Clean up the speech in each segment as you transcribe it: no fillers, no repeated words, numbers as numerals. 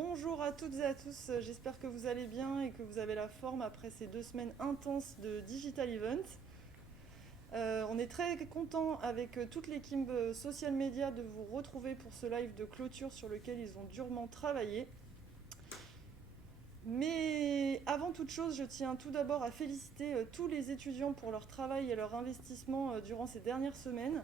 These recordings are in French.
Bonjour à toutes et à tous, j'espère que vous allez bien et que vous avez la forme après ces 2 semaines intenses de Digital Event. On est très content avec toute l'équipe social media de vous retrouver pour ce live de clôture sur lequel ils ont durement travaillé. Mais avant toute chose, je tiens tout d'abord à féliciter tous les étudiants pour leur travail et leur investissement durant ces dernières semaines.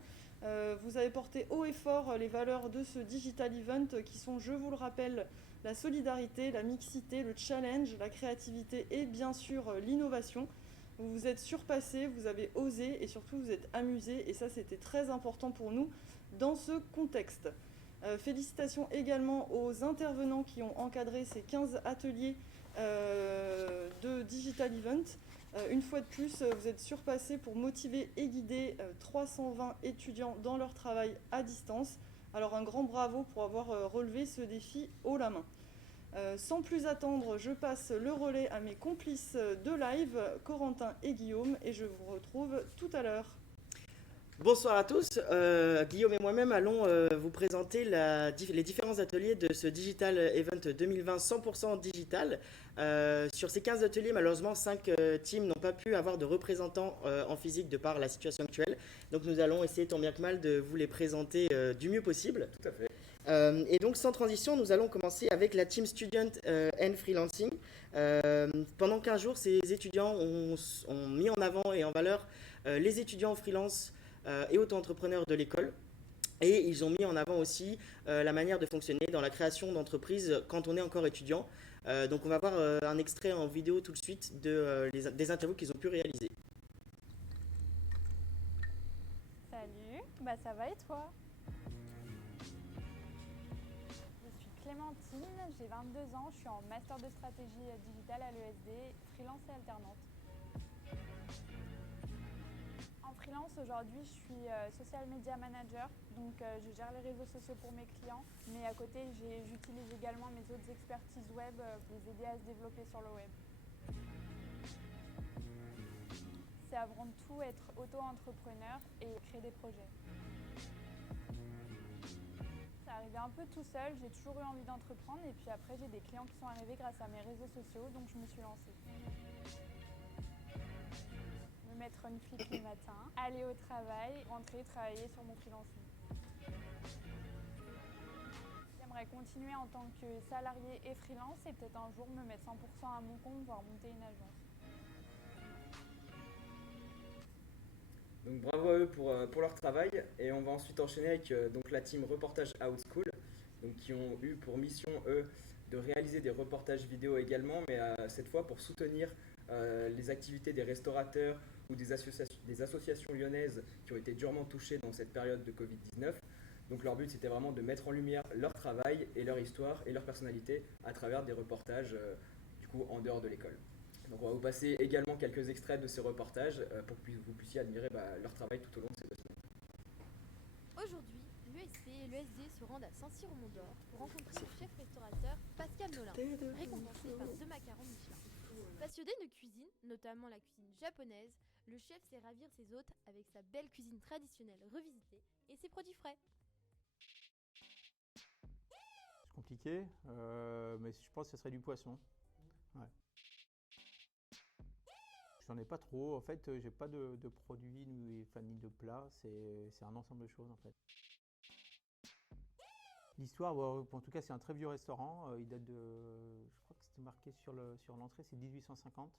Vous avez porté haut et fort les valeurs de ce Digital Event qui sont, je vous le rappelle, la solidarité, la mixité, le challenge, la créativité et bien sûr l'innovation. Vous vous êtes surpassés, vous avez osé et surtout vous êtes amusés et ça c'était très important pour nous dans ce contexte. Félicitations également aux intervenants qui ont encadré ces 15 ateliers de Digital Event. Une fois de plus, vous êtes surpassés pour motiver et guider 320 étudiants dans leur travail à distance. Alors un grand bravo pour avoir relevé ce défi haut la main. Sans plus attendre, je passe le relais à mes complices de live, Corentin et Guillaume, et je vous retrouve tout à l'heure. Bonsoir à tous, Guillaume et moi-même allons vous présenter les différents ateliers de ce Digital Event 2020 100% digital. Sur ces 15 ateliers, malheureusement, 5 teams n'ont pas pu avoir de représentants en physique de par la situation actuelle. Donc nous allons essayer tant bien que mal de vous les présenter du mieux possible. Tout à fait. Et donc sans transition, nous allons commencer avec la team Student and Freelancing. Pendant 15 jours, ces étudiants ont mis en avant et en valeur les étudiants en freelance et auto-entrepreneurs de l'école. Et ils ont mis en avant aussi la manière de fonctionner dans la création d'entreprises quand on est encore étudiant. Donc on va voir un extrait en vidéo tout de suite des interviews qu'ils ont pu réaliser. Salut, bah ça va et toi? Je suis Clémentine, j'ai 22 ans, je suis en master de stratégie digitale à l'ESD, freelance et alternante. En freelance aujourd'hui je suis social media manager, donc je gère les réseaux sociaux pour mes clients, mais à côté j'utilise également mes autres expertises web pour les aider à se développer sur le web. C'est avant tout être auto-entrepreneur et créer des projets. C'est arrivé un peu tout seul, j'ai toujours eu envie d'entreprendre et puis après j'ai des clients qui sont arrivés grâce à mes réseaux sociaux, donc je me suis lancée. Me mettre une flic le matin, aller au travail, rentrer, travailler sur mon freelancing. J'aimerais continuer en tant que salarié et freelance et peut-être un jour me mettre 100% à mon compte, voire monter une agence. Donc bravo à eux pour leur travail et on va ensuite enchaîner avec donc la team Reportage Out School, donc qui ont eu pour mission eux de réaliser des reportages vidéo également, mais cette fois pour soutenir les activités des restaurateurs ou des associations lyonnaises qui ont été durement touchées dans cette période de Covid-19. Donc leur but c'était vraiment de mettre en lumière leur travail et leur histoire et leur personnalité à travers des reportages du coup en dehors de l'école. Donc on va vous passer également quelques extraits de ces reportages pour que vous puissiez admirer leur travail tout au long de ces 2 semaines. Aujourd'hui, l'ESC et l'ESD se rendent à Saint-Cyr-au-Mont-d'Or pour rencontrer le chef restaurateur Pascal Nolin, récompensé par 2 macarons Michelin. Passionné de cuisine, notamment la cuisine japonaise, le chef sait ravir ses hôtes avec sa belle cuisine traditionnelle revisitée et ses produits frais. C'est compliqué, mais je pense que ce serait du poisson. Ouais. J'en ai pas trop. En fait, j'ai pas de produits ni de plats. C'est un ensemble de choses en fait. L'histoire, en tout cas, c'est un très vieux restaurant. Il date de, je crois que c'était marqué sur l'entrée, c'est 1850.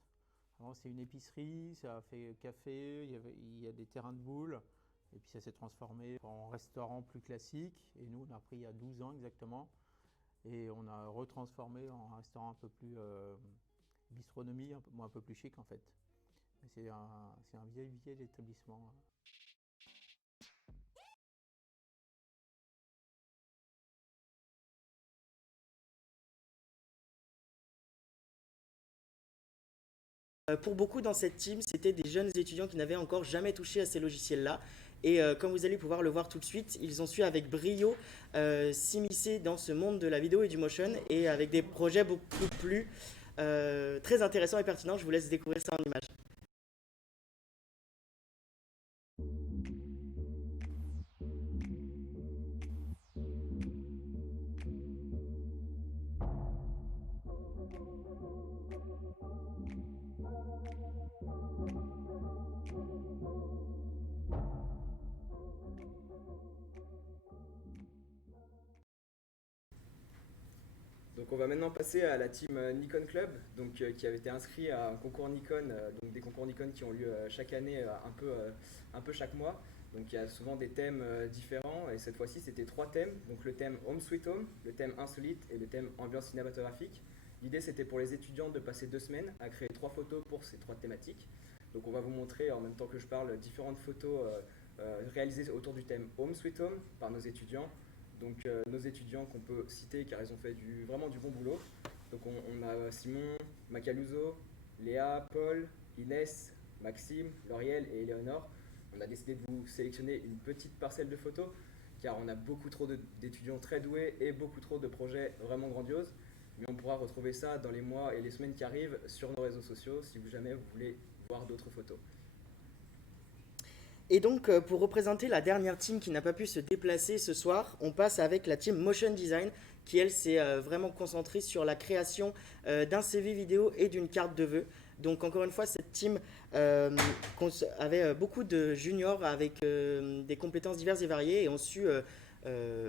Avant, c'est une épicerie, ça a fait café, il y a des terrains de boules. Et puis ça s'est transformé en restaurant plus classique. Et nous, on a repris il y a 12 ans exactement. Et on a retransformé en un restaurant un peu plus bistronomie, un peu plus chic en fait. Mais c'est un vieil établissement. Pour beaucoup dans cette team, c'était des jeunes étudiants qui n'avaient encore jamais touché à ces logiciels-là. Et comme vous allez pouvoir le voir tout de suite, ils ont su avec brio s'immiscer dans ce monde de la vidéo et du motion et avec des projets beaucoup plus très intéressants et pertinents. Je vous laisse découvrir ça en images. Donc on va maintenant passer à la team Nikon Club, donc, qui avait été inscrit à un concours Nikon, donc des concours Nikon qui ont lieu chaque année, un peu chaque mois. Donc il y a souvent des thèmes différents et cette fois-ci c'était 3 thèmes. Donc le thème Home Sweet Home, le thème Insolite et le thème Ambiance cinématographique. L'idée c'était pour les étudiants de passer 2 semaines à créer 3 photos pour ces 3 thématiques. Donc on va vous montrer en même temps que je parle différentes photos réalisées autour du thème Home Sweet Home par nos étudiants. Donc nos étudiants qu'on peut citer car ils ont fait vraiment du bon boulot. Donc on a Simon, Macaluso, Léa, Paul, Inès, Maxime, Lauriel et Éléonore. On a décidé de vous sélectionner une petite parcelle de photos car on a beaucoup trop d'étudiants très doués et beaucoup trop de projets vraiment grandioses. Mais on pourra retrouver ça dans les mois et les semaines qui arrivent sur nos réseaux sociaux si jamais vous voulez voir d'autres photos. Et donc, pour représenter la dernière team qui n'a pas pu se déplacer ce soir, on passe avec la team Motion Design, qui elle s'est vraiment concentrée sur la création d'un CV vidéo et d'une carte de vœux. Donc encore une fois, cette team avait beaucoup de juniors avec des compétences diverses et variées et ont su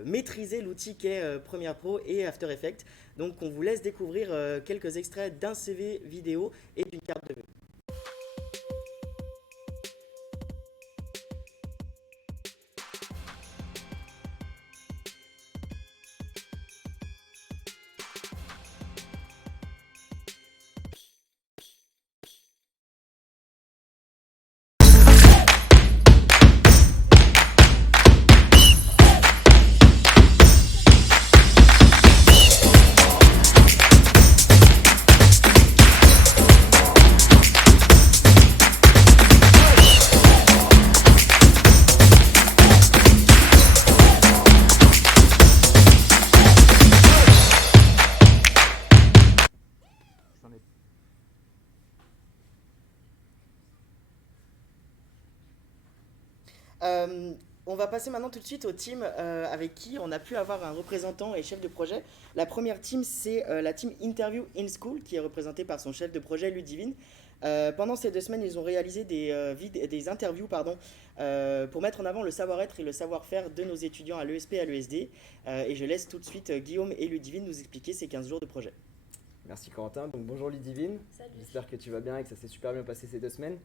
maîtriser l'outil qu'est Premiere Pro et After Effects. Donc on vous laisse découvrir quelques extraits d'un CV vidéo et d'une carte de vœux. On va passer maintenant tout de suite aux teams avec qui on a pu avoir un représentant et chef de projet. La première team, c'est la team Interview in School, qui est représentée par son chef de projet, Ludivine. Pendant ces 2 semaines, ils ont réalisé des interviews pour mettre en avant le savoir-être et le savoir-faire de nos étudiants à l'ESP et à l'ESD. Et je laisse tout de suite Guillaume et Ludivine nous expliquer ces 15 jours de projet. Merci Corentin. Donc bonjour Ludivine. Salut. J'espère que tu vas bien et que ça s'est super bien passé ces 2 semaines.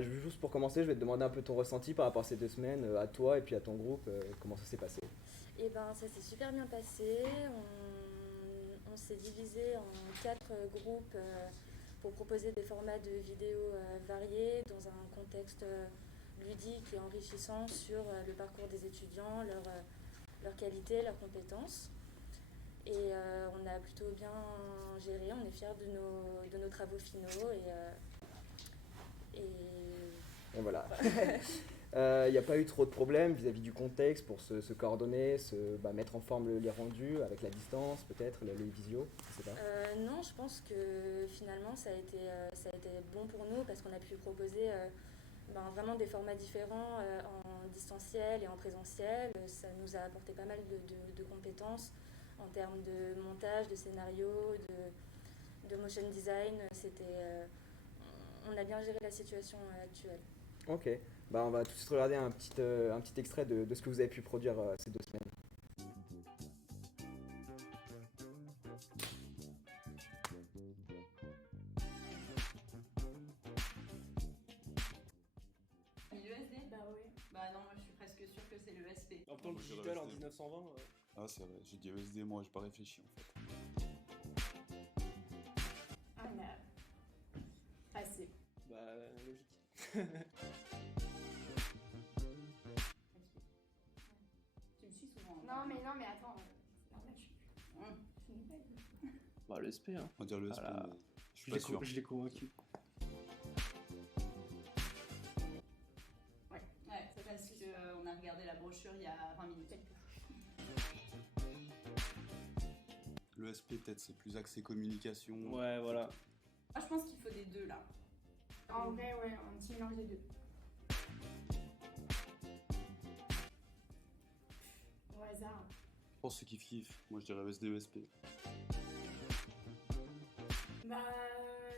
Juste pour commencer, je vais te demander un peu ton ressenti par rapport à ces 2 semaines, à toi et puis à ton groupe, comment ça s'est passé. Eh ben, ça s'est super bien passé. On s'est divisé en 4 groupes pour proposer des formats de vidéos variés dans un contexte ludique et enrichissant sur le parcours des étudiants, leurs qualités, leurs compétences. Et on a plutôt bien géré, on est fiers de nos travaux finaux Et voilà. Il n'y a pas eu trop de problèmes vis-à-vis du contexte pour se coordonner, mettre en forme les rendus avec la distance, peut-être, les visios, je sais pas. Non, je pense que finalement ça a été bon pour nous parce qu'on a pu proposer vraiment des formats différents en distanciel et en présentiel. Ça nous a apporté pas mal de compétences en termes de montage, de scénario, de motion design. On a bien géré la situation actuelle. Ok, on va tout de suite regarder un petit extrait de ce que vous avez pu produire ces 2 semaines. L'USD ? Bah oui. Bah non, moi je suis presque sûre que c'est l'ESP. En temps de digital en 1920. Ah, c'est vrai, j'ai dit ESD, moi j'ai pas réfléchi en fait. Ah, mais. Assez. Bah, logique. Tu me suis souvent. Non, mais attends. Non, là, je n'ai pas dit. Bah, le SP, hein. On va dire le SP, Voilà. mais je suis pas sûr. Je l'ai convaincu. Ouais, c'est parce qu'on a regardé la brochure il y a 20 minutes. Le SP, peut-être, c'est plus axé communication. Ouais, voilà. Moi, je pense qu'il faut des deux là. En vrai, ouais, un petit mélange des deux. Au hasard. Pour ceux qui kiffent, moi je dirais ESD, ESP. Bah,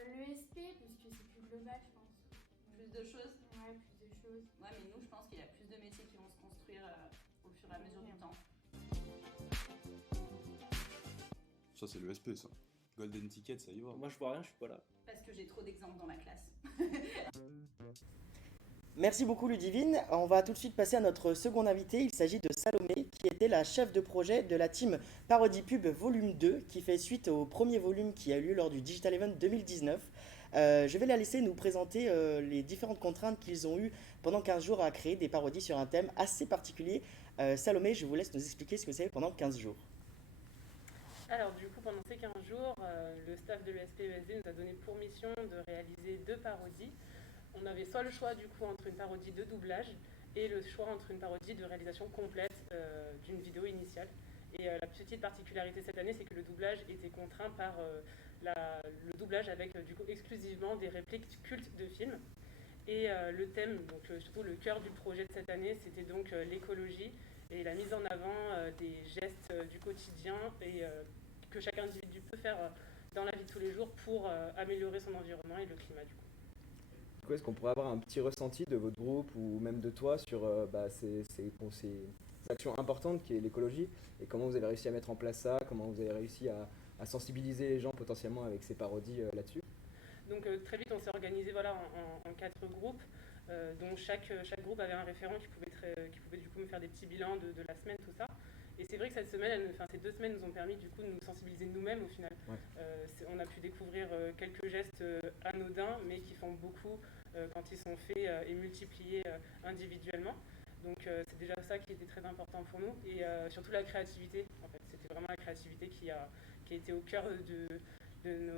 l'ESP, parce que c'est plus global, je pense. Plus de choses. Ouais, plus de choses. Ouais, mais nous, je pense qu'il y a plus de métiers qui vont se construire au fur et à mesure du temps. Je Ça, c'est le SP, ça. Golden Ticket, ça y va. Moi, je vois rien, je suis pas là. Parce que j'ai trop d'exemples dans ma classe. Merci beaucoup Ludivine. On va tout de suite passer à notre second invité. Il s'agit de Salomé, qui était la chef de projet de la team Parodie Pub Volume 2, qui fait suite au premier volume qui a eu lieu lors du Digital Event 2019. Je vais la laisser nous présenter les différentes contraintes qu'ils ont eues pendant 15 jours à créer des parodies sur un thème assez particulier. Salomé, je vous laisse nous expliquer ce que c'est pendant 15 jours. Alors du coup, pendant ces 15 jours, le staff de l'ESP-ESD nous a donné pour mission de réaliser 2 parodies. On avait soit le choix du coup entre une parodie de doublage et le choix entre une parodie de réalisation complète d'une vidéo initiale. Et la petite particularité cette année, c'est que le doublage était contraint par le doublage avec du coup exclusivement des répliques cultes de films. Et le thème, donc surtout le cœur du projet de cette année, c'était donc l'écologie et la mise en avant des gestes du quotidien et que chaque individu peut faire dans la vie de tous les jours pour améliorer son environnement et le climat du coup. Du coup, est-ce qu'on pourrait avoir un petit ressenti de votre groupe ou même de toi sur ces actions importantes qui est l'écologie et comment vous avez réussi à mettre en place ça, comment vous avez réussi à sensibiliser les gens potentiellement avec ces parodies là-dessus? Donc très vite on s'est organisé voilà, en 4 groupes dont chaque groupe avait un référent qui pouvait du coup me faire des petits bilans de la semaine, tout ça. Et c'est vrai que ces 2 semaines nous ont permis du coup de nous sensibiliser nous-mêmes au final. Ouais. On a pu découvrir quelques gestes anodins mais qui font beaucoup quand ils sont faits et multipliés individuellement. Donc c'est déjà ça qui était très important pour nous et surtout la créativité. En fait, c'était vraiment la créativité qui a été au cœur de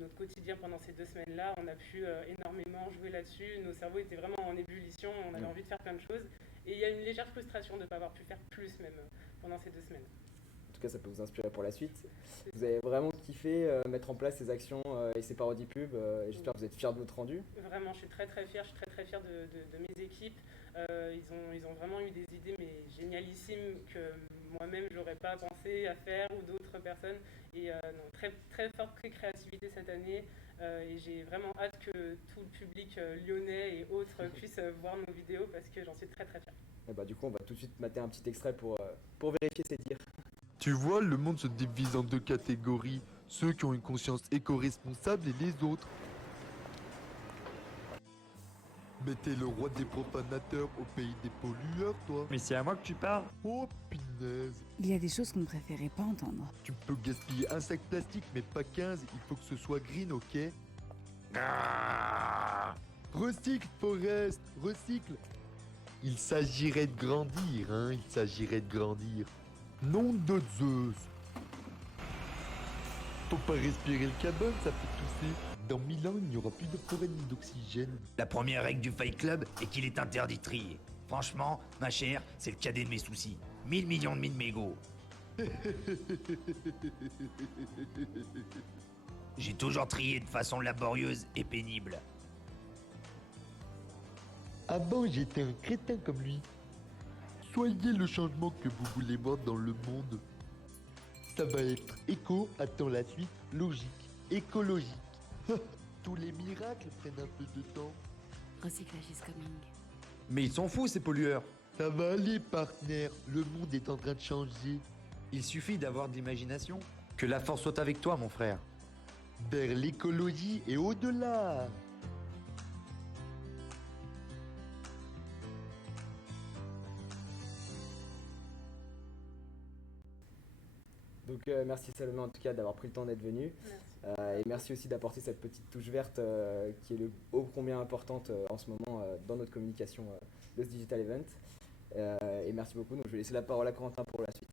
notre quotidien pendant ces 2 semaines-là. On a pu énormément jouer là-dessus. Nos cerveaux étaient vraiment en ébullition. On avait envie de faire plein de choses. Et il y a une légère frustration de ne pas avoir pu faire plus même pendant ces 2 semaines. En tout cas, ça peut vous inspirer pour la suite. Vous avez vraiment kiffé mettre en place ces actions et ces parodies pubs. Et j'espère que vous êtes fiers de votre rendu. Vraiment, je suis très très fière. Je suis très très fière de mes équipes. Ils ont vraiment eu des idées mais génialissimes que moi-même je n'aurais pas pensé à faire ou d'autres personnes. Et très très forte créativité cette année. Et j'ai vraiment hâte que tout le public lyonnais et autres puissent voir nos vidéos parce que j'en suis très très fière. Et bah, du coup, on va tout de suite mater un petit extrait pour vérifier ces dires. Tu vois, le monde se divise en 2 catégories, ceux qui ont une conscience éco-responsable et les autres. Mais t'es le roi des profanateurs au pays des pollueurs, toi. Mais c'est à moi que tu parles. Oh, punaise. Il y a des choses qu'on ne préférait pas entendre. Tu peux gaspiller un sac plastique, mais pas 15, il faut que ce soit green, ok? Recycle, Forest, recycle. Il s'agirait de grandir, hein, il s'agirait de grandir. Nom de Zeus. Faut pas respirer le carbone, ça fait tousser. Dans 1000 ans, il n'y aura plus de forêt ni d'oxygène. La première règle du Fight Club est qu'il est interdit de trier. Franchement, ma chère, c'est le cadet de mes soucis. 1000 millions de mille mégots. J'ai toujours trié de façon laborieuse et pénible. Avant, j'étais un crétin comme lui. Soyez le changement que vous voulez voir dans le monde. Ça va être éco, attends la suite, logique, écologique. Tous les miracles prennent un peu de temps. Recyclage is coming. Mais ils sont fous, ces pollueurs. Ça va aller, partenaire. Le monde est en train de changer. Il suffit d'avoir de l'imagination. Que la force soit avec toi, mon frère. Vers l'écologie et au-delà. Donc merci Salomé en tout cas d'avoir pris le temps d'être venu. Et merci aussi d'apporter cette petite touche verte qui est ô combien importante en ce moment dans notre communication de ce Digital Event. Et merci beaucoup. Donc je vais laisser la parole à Corentin pour la suite.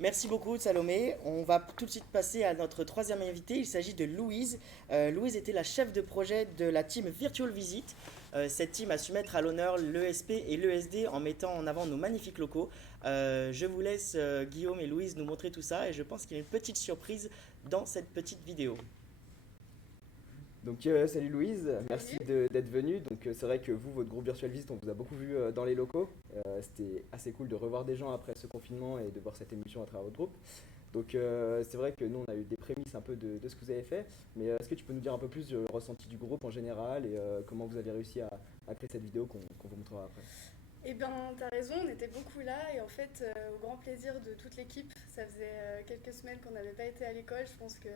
Merci beaucoup Salomé. On va tout de suite passer à notre troisième invité. Il s'agit de Louise. Louise était la chef de projet de la team Virtual Visit. Cette team a su mettre à l'honneur l'ESP et l'ESD en mettant en avant nos magnifiques locaux. Je vous laisse Guillaume et Louise nous montrer tout ça et je pense qu'il y a une petite surprise dans cette petite vidéo. Donc salut Louise, merci d'être venue. Donc c'est vrai que vous, votre groupe Virtual Visit, on vous a beaucoup vu dans les locaux. C'était assez cool de revoir des gens après ce confinement et de voir cette émission à travers votre groupe. Donc c'est vrai que nous on a eu des prémices un peu de ce que vous avez fait, mais est-ce que tu peux nous dire un peu plus le ressenti du groupe en général et comment vous avez réussi à créer cette vidéo qu'on vous montrera après? Eh bien, t'as raison, on était beaucoup là et en fait, au grand plaisir de toute l'équipe, ça faisait quelques semaines qu'on n'avait pas été à l'école. Je pense que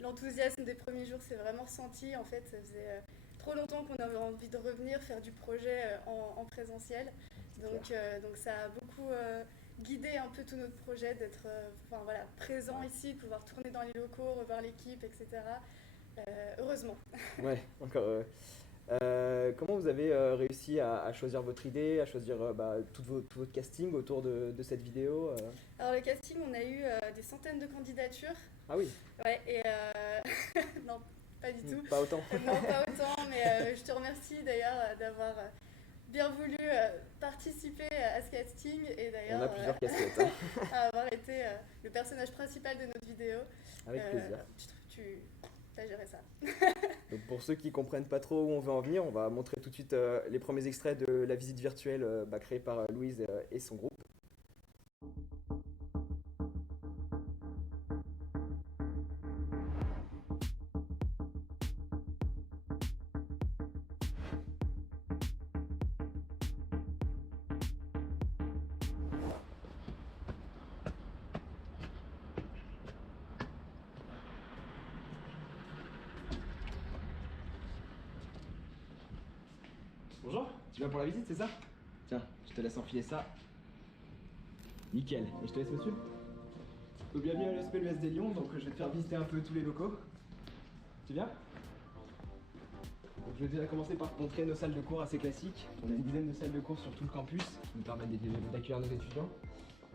l'enthousiasme des premiers jours s'est vraiment ressenti. En fait, ça faisait trop longtemps qu'on avait envie de revenir faire du projet en présentiel. Donc ça a beaucoup guidé un peu tout notre projet d'être présent ici, de pouvoir tourner dans les locaux, revoir l'équipe, etc. Heureusement. Ouais, encore. Comment vous avez réussi à choisir votre idée, à choisir tout votre casting autour de cette vidéo Alors le casting, on a eu des centaines de candidatures. Ah oui. Ouais, et non, pas du tout. Pas autant. Non, pas autant, mais je te remercie d'ailleurs d'avoir bien voulu participer à ce casting et d'ailleurs on a plusieurs casquettes. Hein. à avoir été le personnage principal de notre vidéo. Avec plaisir. Tu as géré ça. Donc pour ceux qui comprennent pas trop où on veut en venir, on va montrer tout de suite les premiers extraits de la visite virtuelle créée par Louise et son groupe. Bonjour, tu viens pour la visite, c'est ça? Tiens, je te laisse enfiler ça. Nickel, et je te laisse me suivre. Donc bienvenue à l'ESP l'USD Lyon, donc je vais te faire visiter un peu tous les locaux. Tu viens? Donc je vais déjà commencer par te montrer nos salles de cours assez classiques. On a une dizaine de salles de cours sur tout le campus qui nous permettent d'accueillir nos étudiants.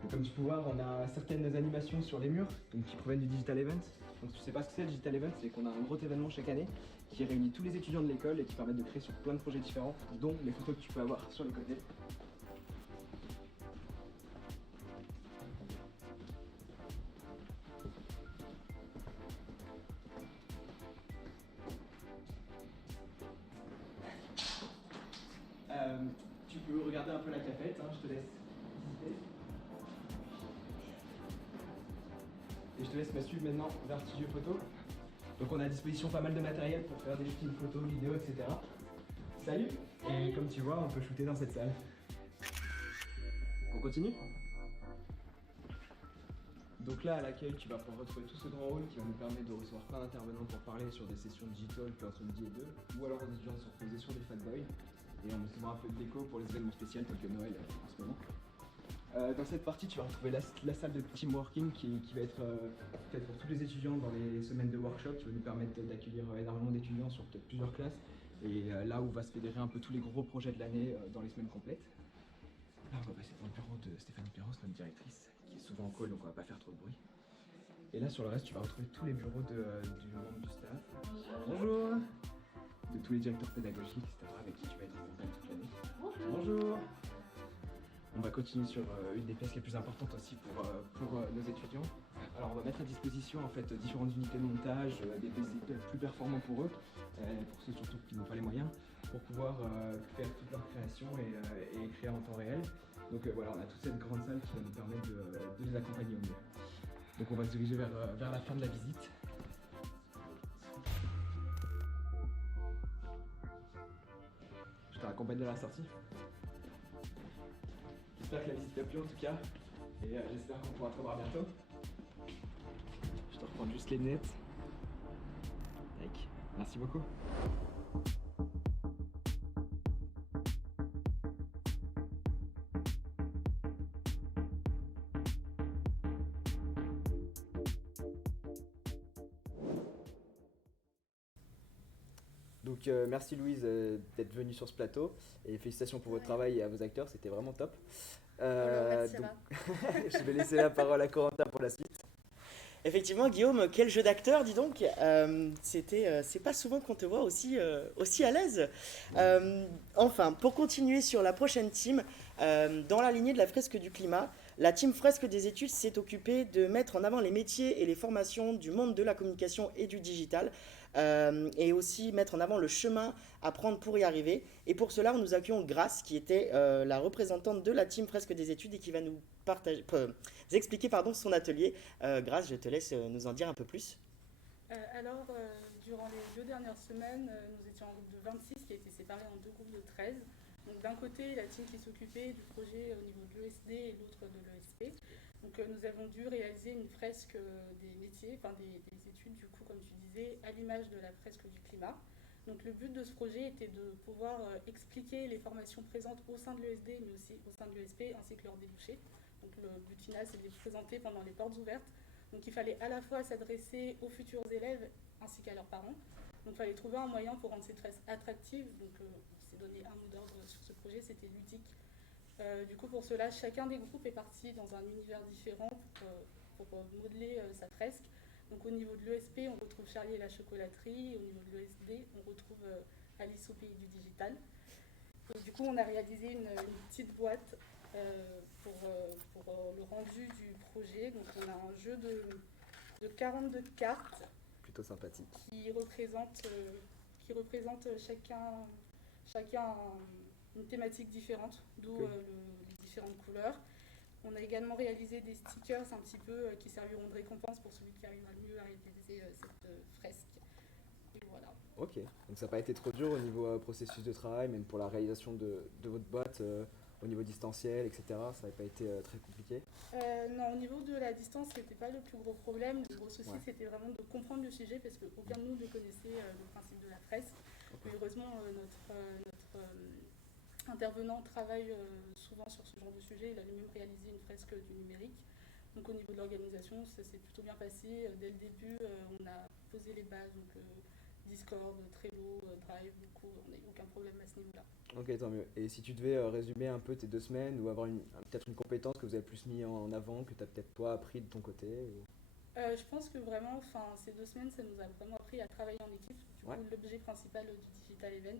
Donc comme tu peux voir, on a certaines animations sur les murs donc qui proviennent du Digital Event. Donc si tu sais pas ce que c'est le Digital Event, c'est qu'on a un gros événement chaque année qui réunit tous les étudiants de l'école et qui permet de créer sur plein de projets différents, dont les photos que tu peux avoir sur les côtés. Tu peux regarder un peu la cafette, hein, je te laisse visiter. Et je te laisse me suivre maintenant vers le studio photo. Donc on a à disposition pas mal de matériel pour faire des films photos, vidéos, etc. Salut. Et comme tu vois, on peut shooter dans cette salle. On continue? Donc là, à l'accueil, tu vas pouvoir retrouver tout ce grand hall qui va nous permettre de recevoir plein d'intervenants pour parler sur des sessions digitales puis entre midi et 2, ou alors aux étudiants de se reposer sur des fatboys. Et on met souvent un peu de déco pour les événements spéciaux tels que Noël en ce moment. Dans cette partie, tu vas retrouver la salle de team working qui va être faite pour tous les étudiants dans les semaines de workshop, qui va nous permettre d'accueillir énormément d'étudiants sur peut-être plusieurs classes. Et là où va se fédérer un peu tous les gros projets de l'année dans les semaines complètes. Là, on va passer dans le bureau de Stéphanie Perros, notre directrice, qui est souvent en call, donc on va pas faire trop de bruit. Et là, sur le reste, tu vas retrouver tous les bureaux du membre du staff. Bonjour. De tous les directeurs pédagogiques, etc., avec qui tu vas être en contact toute l'année. Bonjour. On va continuer sur une des pièces les plus importantes aussi pour nos étudiants. Alors on va mettre à disposition en fait différentes unités de montage, des PC plus performants pour eux, pour ceux surtout qui n'ont pas les moyens, pour pouvoir faire toute leur création et créer en temps réel. Donc voilà, on a toute cette grande salle qui va nous permettre de les accompagner au mieux. Donc on va se diriger vers la fin de la visite. Je te raccompagne à la sortie. J'espère que la visite t'a plu en tout cas, et j'espère qu'on pourra te revoir bientôt. Je te reprends juste les lunettes. Tac. Merci beaucoup. Donc merci Louise d'être venue sur ce plateau et félicitations pour votre travail et à vos acteurs, c'était vraiment top. Je vais laisser la parole à Corentin pour la suite. Effectivement, Guillaume, quel jeu d'acteur, dis donc. C'est pas souvent qu'on te voit aussi à l'aise. Enfin, pour continuer sur la prochaine team, dans la lignée de la fresque du climat, la team fresque des études s'est occupée de mettre en avant les métiers et les formations du monde de la communication et du digital, et aussi mettre en avant le chemin à prendre pour y arriver. Et pour cela, nous accueillons Grace, qui était la représentante de la team fresque des études et qui va nous expliquer son atelier. Grace, je te laisse nous en dire un peu plus. Durant les 2 dernières semaines, nous étions en groupe de 26 qui a été séparé en 2 groupes de 13. Donc Donc d'un côté, la team qui s'occupait du projet au niveau de l'ESD et l'autre de l'ESP. Donc nous avons dû réaliser une fresque des métiers, enfin des études du coup, comme tu disais, à l'image de la fresque du climat. Donc le but de ce projet était de pouvoir expliquer les formations présentes au sein de l'ESD, mais aussi au sein de l'ESP, ainsi que leurs débouchés. Donc le but final, c'est de les présenter pendant les portes ouvertes. Donc il fallait à la fois s'adresser aux futurs élèves ainsi qu'à leurs parents. Donc il fallait trouver un moyen pour rendre cette fresque attractive. Donc on s'est donné un mot d'ordre sur ce projet, c'était ludique. Du coup, pour cela, chacun des groupes est parti dans un univers différent pour modeler sa fresque. Donc au niveau de l'ESP, on retrouve Charlie et la chocolaterie. Et au niveau de l'ESD, on retrouve Alice au pays du digital. Et du coup, on a réalisé une petite boîte pour le rendu du projet. Donc on a un jeu de 42 cartes. Plutôt sympathique. Qui représente chacun une thématique différente, d'où les différentes couleurs. On a également réalisé des stickers un petit peu qui serviront de récompense pour celui qui arrivera le mieux à réaliser cette fresque. Et voilà. Ok, donc ça n'a pas été trop dur au niveau processus de travail, même pour la réalisation de votre boîte, au niveau distanciel, etc. Ça n'avait pas été très compliqué? Non, au niveau de la distance, ce n'était pas le plus gros problème. Le gros souci, c'était vraiment de comprendre le sujet parce qu'aucun de nous ne connaissait le principe de la fresque. Mais heureusement, notre intervenant travaille souvent sur ce genre de sujet. Il a lui-même réalisé une fresque du numérique. Donc au niveau de l'organisation, ça s'est plutôt bien passé. Dès le début, on a posé les bases, donc Discord, Trello, Drive, du coup, on n'a eu aucun problème à ce niveau-là. Ok, tant mieux. Et si tu devais résumer un peu tes 2 semaines ou avoir peut-être une compétence que vous avez plus mis en avant, que tu n'as peut-être pas appris de ton côté Je pense que vraiment, ces 2 semaines, ça nous a vraiment appris à travailler en équipe. Du coup, l'objet principal du Digital Event,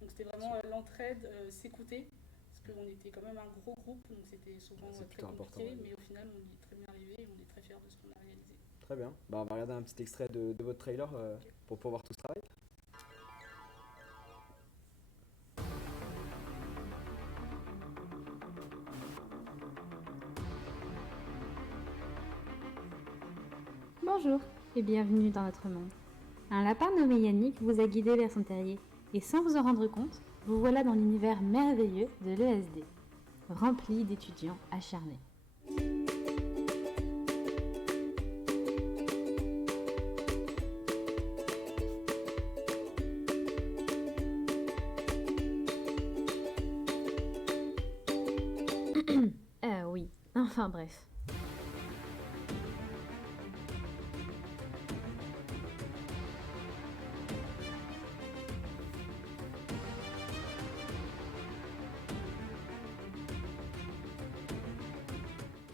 donc c'était vraiment l'entraide, s'écouter, parce qu'on était quand même un gros groupe, donc c'était souvent très compliqué, mais au final, on y est très bien arrivé et on est très fiers de ce qu'on a réalisé. Très bien. Bah, on va regarder un petit extrait de votre trailer pour pouvoir voir tout ce travail. Bonjour et bienvenue dans notre monde. Un lapin nommé Yannick vous a guidé vers son terrier et sans vous en rendre compte, vous voilà dans l'univers merveilleux de l'ESD, rempli d'étudiants acharnés. Oui, enfin bref.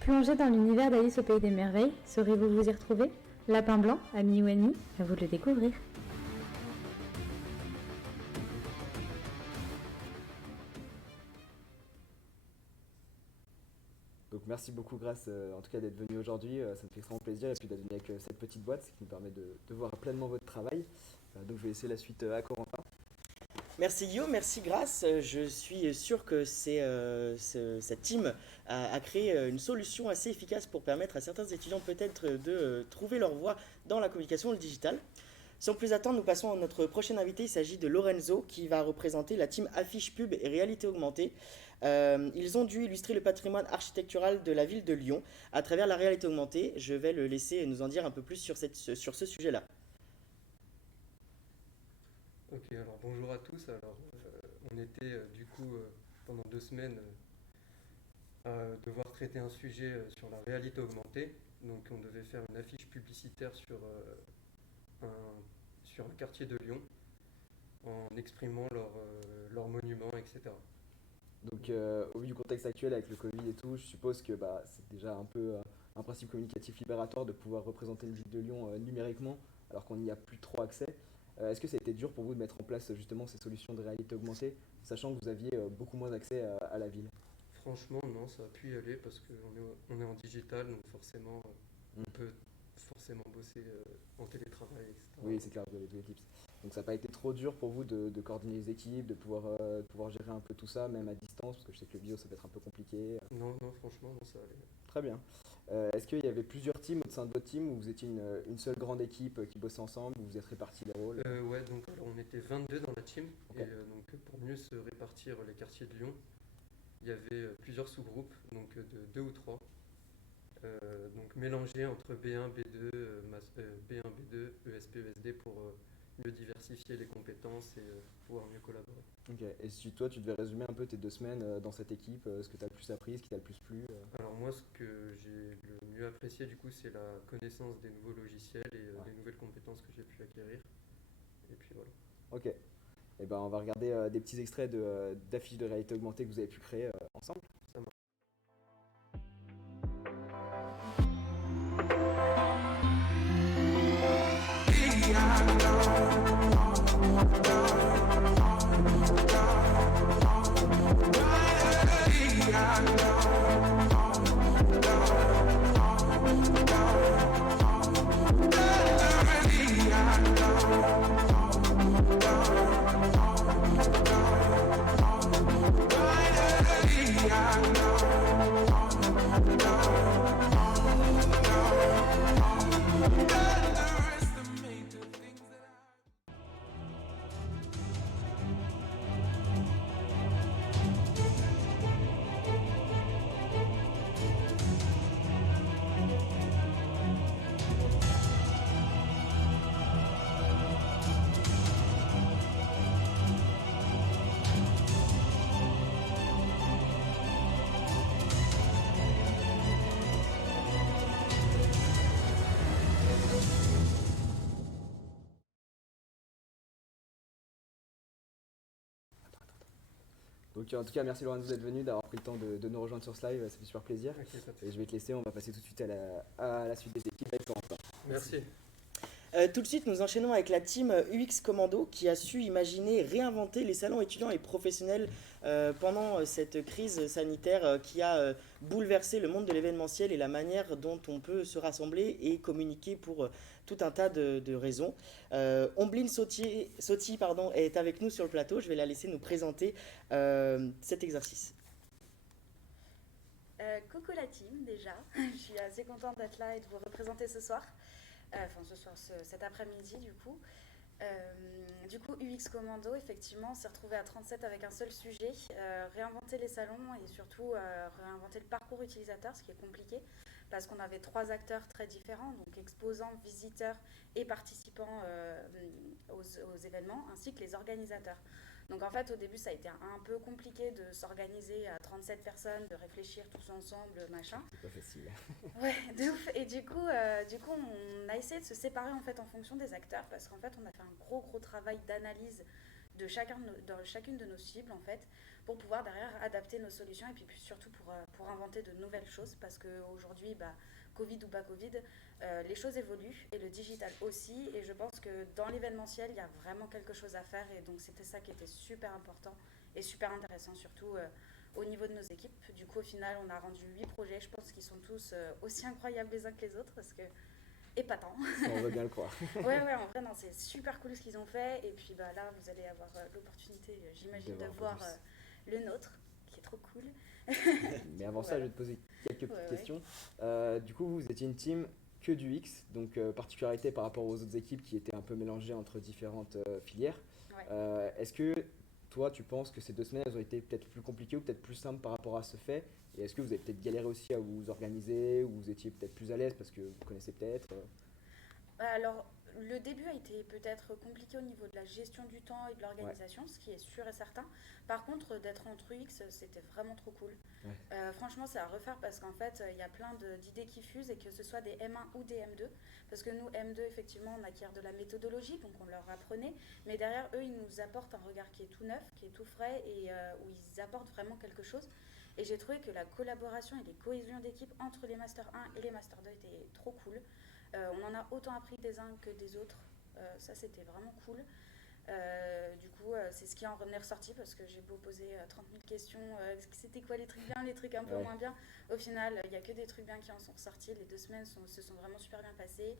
Plongé dans l'univers d'Alice au pays des merveilles, saurez-vous vous y retrouver? Lapin blanc, ami ou ennemi? À vous de le découvrir. Donc merci beaucoup Grace en tout cas d'être venue aujourd'hui, ça me fait extrêmement plaisir et puis d'être venue avec cette petite boîte, ce qui nous permet de voir pleinement votre travail. Donc je vais laisser la suite à Corentin. Merci Guillaume, merci Grace. Je suis sûr que cette team a créé une solution assez efficace pour permettre à certains étudiants peut-être de trouver leur voie dans la communication et le digital. Sans plus attendre, nous passons à notre prochain invité. Il s'agit de Lorenzo qui va représenter la team Affiche Pub et Réalité Augmentée. Ils ont dû illustrer le patrimoine architectural de la ville de Lyon à travers la réalité augmentée. Je vais le laisser nous en dire un peu plus sur ce sujet-là. Ok, alors bonjour à tous. Alors, on était du coup pendant 2 semaines à devoir traiter un sujet sur la réalité augmentée. Donc on devait faire une affiche publicitaire sur un quartier de Lyon en exprimant leurs monuments, etc. Donc au vu du contexte actuel avec le Covid et tout, je suppose que c'est déjà un peu un principe communicatif libératoire de pouvoir représenter une ville de Lyon numériquement alors qu'on n'y a plus trop accès. Est-ce que ça a été dur pour vous de mettre en place justement ces solutions de réalité augmentée, sachant que vous aviez beaucoup moins accès à la ville? Franchement, non, ça a pu y aller parce qu'on est en digital, donc forcément, on peut forcément bosser en télétravail, etc. Oui, c'est clair, vous avez tous les tips. Donc ça n'a pas été trop dur pour vous de coordonner les équipes, de pouvoir gérer un peu tout ça, même à distance, parce que je sais que le bio, ça peut être un peu compliqué. Non, franchement, non, ça allait. Très bien. Est-ce qu'il y avait plusieurs teams au sein de votre team ou vous étiez une seule grande équipe qui bossait ensemble, où vous êtes répartis les rôles? Ouais, donc alors, on était 22 dans la team. Ok. Et donc pour mieux se répartir les quartiers de Lyon, il y avait plusieurs sous-groupes, donc de 2 ou 3. Donc mélangés entre B1, B2, B1, B2, ESP, ESD pour mieux diversifier les compétences et pouvoir mieux collaborer. Ok. Et si toi, tu devais résumer un peu tes 2 semaines dans cette équipe, ce que tu as le plus appris, ce qui t'a le plus plu? Alors moi, ce que j'ai le mieux apprécié du coup, c'est la connaissance des nouveaux logiciels et des nouvelles compétences que j'ai pu acquérir. Et puis voilà. Ok. Et ben, on va regarder des petits extraits d'affiches de réalité augmentée que vous avez pu créer ensemble. Ça marche. Donc en tout cas, merci Lorenzo d'être venu, d'avoir pris le temps de nous rejoindre sur ce live, ça fait super plaisir. Ok, pas de Et je vais te laisser, on va passer tout de suite à la suite des équipes avec Corentin. Merci. Tout de suite, nous enchaînons avec la team UX Commando qui a su imaginer et réinventer les salons étudiants et professionnels pendant cette crise sanitaire qui a bouleversé le monde de l'événementiel et la manière dont on peut se rassembler et communiquer pour tout un tas de raisons. Ombline Sotti est avec nous sur le plateau. Je vais la laisser nous présenter cet exercice. Coucou la team déjà, je suis assez contente d'être là et de vous représenter ce soir. Cet après-midi du coup. UX Commando, effectivement, on s'est retrouvé à 37 avec un seul sujet, réinventer les salons et surtout réinventer le parcours utilisateur, ce qui est compliqué parce qu'on avait 3 acteurs très différents, donc exposants, visiteurs et participants aux événements, ainsi que les organisateurs. Donc en fait, au début, ça a été un peu compliqué de s'organiser à 37 personnes, de réfléchir tous ensemble, machin. C'est pas facile. Ouais, de ouf. Et du coup, on a essayé de se séparer en fait en fonction des acteurs, parce qu'en fait, on a fait un gros travail d'analyse de chacune de nos cibles en fait, pour pouvoir derrière adapter nos solutions et puis surtout pour inventer de nouvelles choses, parce qu'aujourd'hui, Covid ou pas Covid, les choses évoluent et le digital aussi, et je pense que dans l'événementiel, il y a vraiment quelque chose à faire, et donc c'était ça qui était super important et super intéressant, surtout au niveau de nos équipes. Du coup, au final, on a rendu 8 projets, je pense qu'ils sont tous aussi incroyables les uns que les autres, parce que épatant. On veut bien le croire. Ouais, en vrai, non, c'est super cool ce qu'ils ont fait, et puis là, vous allez avoir l'opportunité, j'imagine, de voir le nôtre, qui est trop cool. Mais avant ça, je vais te poser quelques petites questions. Du coup, vous étiez une team que du X, donc particularité par rapport aux autres équipes qui étaient un peu mélangées entre différentes filières. Ouais. Est-ce que toi, tu penses que ces 2 semaines, elles ont été peut-être plus compliquées ou peut-être plus simples par rapport à ce fait? Et est-ce que vous avez peut-être galéré aussi à vous organiser, ou vous étiez peut-être plus à l'aise parce que vous connaissez peut-être Alors, le début a été peut-être compliqué au niveau de la gestion du temps et de l'organisation, ce qui est sûr et certain. Par contre, d'être entre UX, c'était vraiment trop cool. Ouais. Franchement, c'est à refaire parce qu'en fait, il y a plein d'idées qui fusent, et que ce soit des M1 ou des M2. Parce que nous, M2, effectivement, on acquiert de la méthodologie, donc on leur apprenait. Mais derrière, eux, ils nous apportent un regard qui est tout neuf, qui est tout frais, et où ils apportent vraiment quelque chose. Et j'ai trouvé que la collaboration et les cohésions d'équipe entre les Master 1 et les Master 2 étaient trop cool. On en a autant appris des uns que des autres. Ça, c'était vraiment cool. Du coup, c'est ce qui en est ressorti, parce que j'ai beau poser 30 000 questions. C'était quoi les trucs bien, les trucs un peu moins bien? Au final, il n'y a que des trucs bien qui en sont ressortis. Les 2 semaines se sont vraiment super bien passées.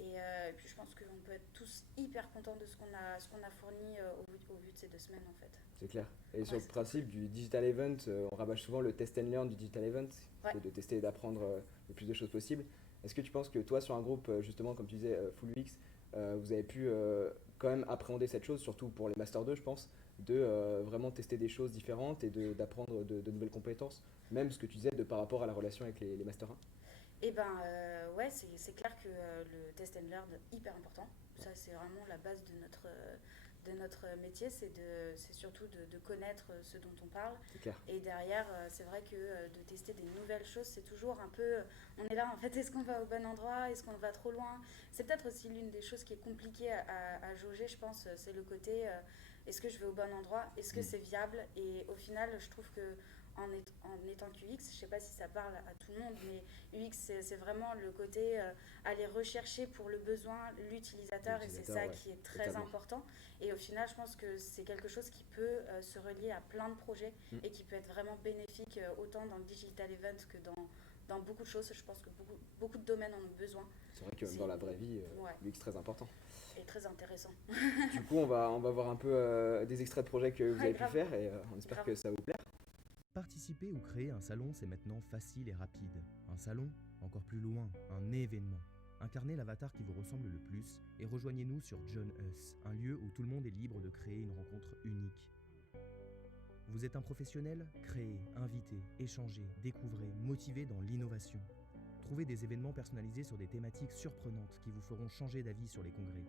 Et puis je pense qu'on peut être tous hyper contents de ce qu'on a fourni au vu de ces 2 semaines en fait. C'est clair. Et sur le principe du digital event, on rabâche souvent le test and learn du digital event, c'est de tester et d'apprendre le plus de choses possible. Est-ce que tu penses que toi, sur un groupe, justement, comme tu disais, Full UX, vous avez pu quand même appréhender cette chose, surtout pour les Master 2, je pense, de vraiment tester des choses différentes et d'apprendre de nouvelles compétences, même ce que tu disais par rapport à la relation avec les Master 1? Eh ben ouais, c'est clair que le test and learn est hyper important. Ça, c'est vraiment la base de notre métier, c'est surtout de connaître ce dont on parle. Et derrière, c'est vrai que de tester des nouvelles choses, c'est toujours un peu, on est là en fait, est-ce qu'on va au bon endroit, est-ce qu'on va trop loin? C'est peut-être aussi l'une des choses qui est compliquée à jauger, je pense, c'est le côté, est-ce que je vais au bon endroit, est-ce que c'est viable? Et au final, je trouve que en étant qu'UX, je ne sais pas si ça parle à tout le monde, mais UX, c'est vraiment le côté aller rechercher pour le besoin l'utilisateur, et c'est ça qui est très important. Et au final, je pense que c'est quelque chose qui peut se relier à plein de projets et qui peut être vraiment bénéfique autant dans le digital event que dans beaucoup de choses. Je pense que beaucoup de domaines en ont besoin. C'est vrai que même dans la vraie vie, l'UX est très important. Et très intéressant. Du coup, on va voir un peu des extraits de projets que vous avez pu faire et on espère que ça vous plaire. Participer ou créer un salon, c'est maintenant facile et rapide. Un salon, encore plus loin, un événement. Incarnez l'avatar qui vous ressemble le plus et rejoignez-nous sur Join Us, un lieu où tout le monde est libre de créer une rencontre unique. Vous êtes un professionnel? Créez, invitez, échangez, découvrez, motivez dans l'innovation. Trouvez des événements personnalisés sur des thématiques surprenantes qui vous feront changer d'avis sur les congrès.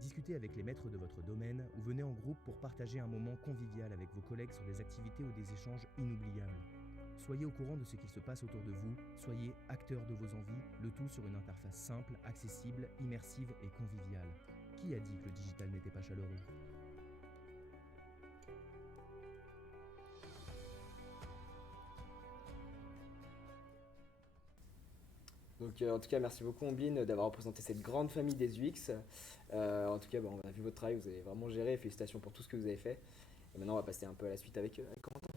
Discutez avec les maîtres de votre domaine ou venez en groupe pour partager un moment convivial avec vos collègues sur des activités ou des échanges inoubliables. Soyez au courant de ce qu'il se passe autour de vous, soyez acteurs de vos envies, le tout sur une interface simple, accessible, immersive et conviviale. Qui a dit que le digital n'était pas chaleureux ? Donc en tout cas, merci beaucoup Ombline d'avoir représenté cette grande famille des UX. En tout cas, on a vu votre travail, vous avez vraiment géré, félicitations pour tout ce que vous avez fait. Et maintenant, on va passer un peu à la suite avec Corentin.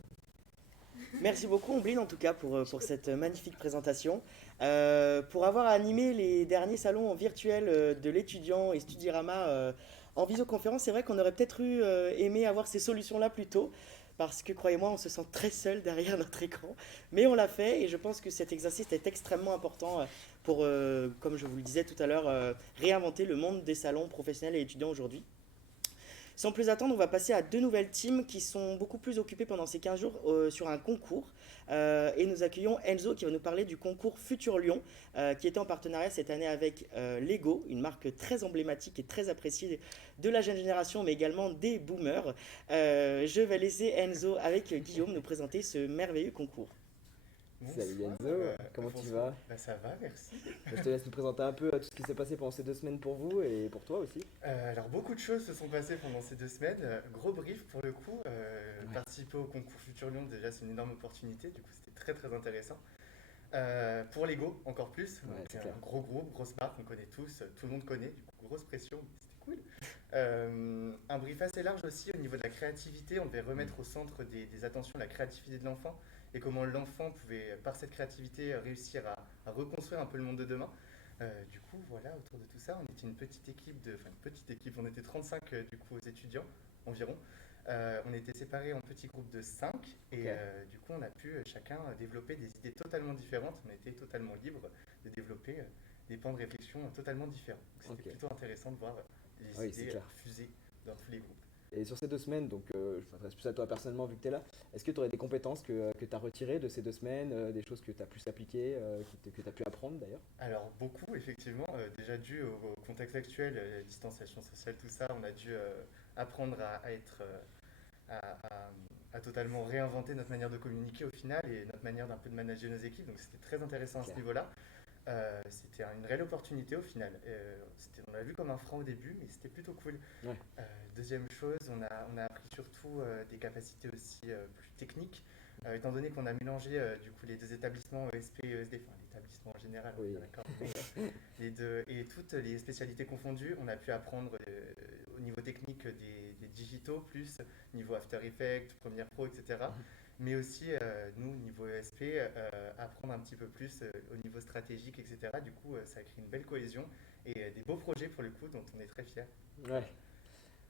Merci beaucoup Ombline en tout cas pour cette magnifique présentation. Pour avoir animé les derniers salons en virtuel de l'étudiant et Studirama en visioconférence, c'est vrai qu'on aurait peut-être aimé avoir ces solutions-là plus tôt. Parce que, croyez-moi, on se sent très seul derrière notre écran. Mais on l'a fait et je pense que cet exercice est extrêmement important pour, comme je vous le disais tout à l'heure, réinventer le monde des salons professionnels et étudiants aujourd'hui. Sans plus attendre, on va passer à 2 nouvelles teams qui sont beaucoup plus occupées pendant ces 15 jours sur un concours. Et nous accueillons Enzo qui va nous parler du concours Futur Lyon, qui était en partenariat cette année avec Lego, une marque très emblématique et très appréciée de la jeune génération, mais également des boomers. Je vais laisser Enzo avec Guillaume nous présenter ce merveilleux concours. Salut Enzo, comment tu vas? Ça va, merci. Je te laisse nous présenter un peu tout ce qui s'est passé pendant ces 2 semaines pour vous et pour toi aussi. Alors beaucoup de choses se sont passées pendant ces 2 semaines. Gros brief pour le coup. Participer au concours Futur Lyon, déjà c'est une énorme opportunité, du coup c'était très très intéressant. Pour Lego encore plus, c'est un gros groupe, grosse marque, on connaît tous, tout le monde connaît, du coup grosse pression, c'était cool. Un brief assez large aussi au niveau de la créativité, on devait remettre au centre des attentions la créativité de l'enfant et comment l'enfant pouvait par cette créativité réussir à reconstruire un peu le monde de demain. Du coup voilà, autour de tout ça, on était une petite équipe, on était 35 du coup aux étudiants environ. On était séparés en petits groupes de 5 et du coup on a pu chacun développer des idées totalement différentes. On a été totalement libre de développer des pans de réflexion totalement différents. C'était plutôt intéressant de voir les idées fusées dans tous les groupes. Et sur ces 2 semaines, donc je m'adresse plus à toi personnellement vu que tu es là, est-ce que tu aurais des compétences que tu as retirées de ces 2 semaines, des choses que tu as plus appliquées, que tu as pu apprendre d'ailleurs? Alors beaucoup effectivement, déjà dû au contexte actuel, la distanciation sociale, tout ça, on a dû apprendre à totalement réinventer notre manière de communiquer au final et notre manière d'un peu de manager nos équipes, donc c'était très intéressant à ce niveau-là. C'était une réelle opportunité au final. On l'a vu comme un frein au début, mais c'était plutôt cool. Deuxième chose, on a appris surtout des capacités aussi plus techniques, étant donné qu'on a mélangé du coup les 2 établissements ESP et ESD, enfin l'établissement en général, d'accord, les 2 et toutes les spécialités confondues, on a pu apprendre au niveau technique des digitaux, plus niveau After Effects, Premiere Pro, etc. mais aussi, nous, au niveau ESP, apprendre un petit peu plus au niveau stratégique, etc. Du coup, ça a créé une belle cohésion et des beaux projets pour le coup, dont on est très fiers. Ouais.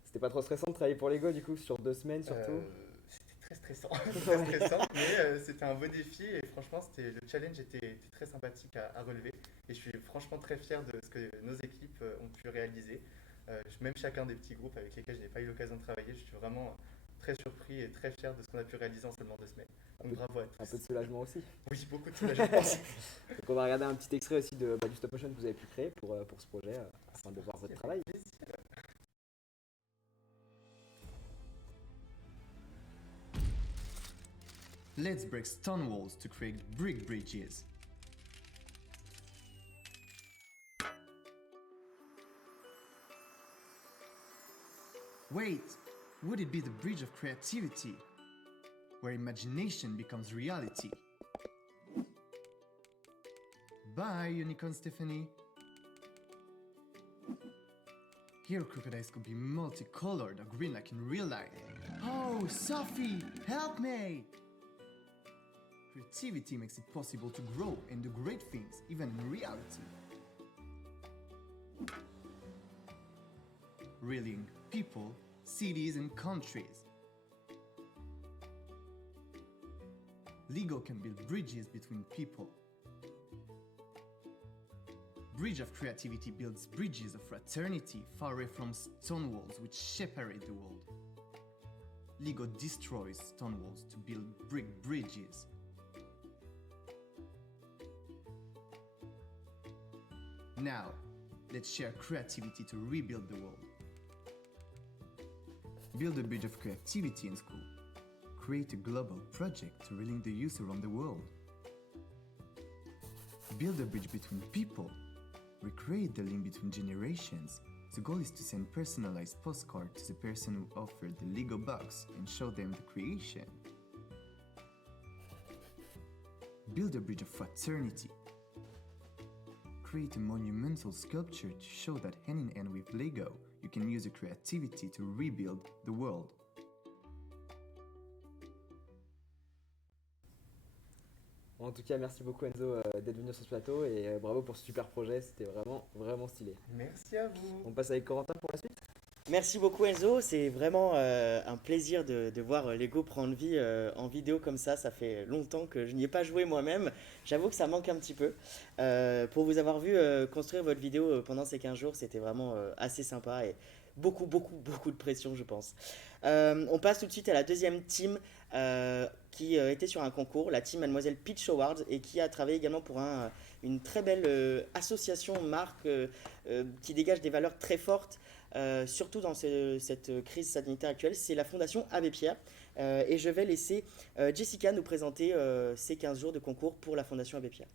C'était pas trop stressant de travailler pour Lego du coup, sur 2 semaines surtout? C'était très stressant, très stressant, mais c'était un beau défi et franchement, le challenge était très sympathique à relever. Et je suis franchement très fier de ce que nos équipes ont pu réaliser. Même chacun des petits groupes avec lesquels je n'ai pas eu l'occasion de travailler, je suis vraiment très surpris et très fier de ce qu'on a pu réaliser en seulement 2 semaines. Donc bravo à tous. Un peu de soulagement aussi. Oui, beaucoup de soulagement aussi. Donc on va regarder un petit extrait aussi du stop motion que vous avez pu créer pour ce projet, afin de voir votre travail. Let's break stone walls to create brick bridges. Wait, would it be the bridge of creativity, where imagination becomes reality? Bye, Unicorn Stephanie. Here crocodiles could be multicolored or green like in real life. Oh, Sophie, help me! Creativity makes it possible to grow and do great things, even in reality. Reeling people, cities and countries. Lego can build bridges between people. Bridge of Creativity builds bridges of fraternity far away from stone walls which separate the world. Lego destroys stone walls to build brick bridges. Now, let's share creativity to rebuild the world. Build a bridge of creativity in school. Create a global project to relink the youth around the world. Build a bridge between people. Recreate the link between generations. The goal is to send personalized postcard to the person who offered the Lego box and show them the creation. Build a bridge of fraternity. Create a monumental sculpture to show that hand in hand with Lego, you can use your creativity to rebuild the world. En tout cas, merci beaucoup Enzo d'être venu sur ce plateau et bravo pour ce super projet, c'était vraiment, vraiment stylé. Merci à vous. On passe avec Corentin pour la suite. Merci beaucoup Enzo, c'est vraiment un plaisir de voir Lego prendre vie en vidéo comme ça. Ça fait longtemps que je n'y ai pas joué moi-même, j'avoue que ça manque un petit peu. Pour vous avoir vu construire votre vidéo pendant ces 15 jours, c'était vraiment assez sympa et beaucoup de pression je pense. On passe tout de suite à la deuxième team qui était sur un concours, la team Mademoiselle Peach Awards, et qui a travaillé également pour une très belle association, marque qui dégage des valeurs très fortes. Surtout dans cette crise sanitaire actuelle, c'est la Fondation Abbé Pierre. Et je vais laisser Jessica nous présenter ces 15 jours de concours pour la Fondation Abbé Pierre.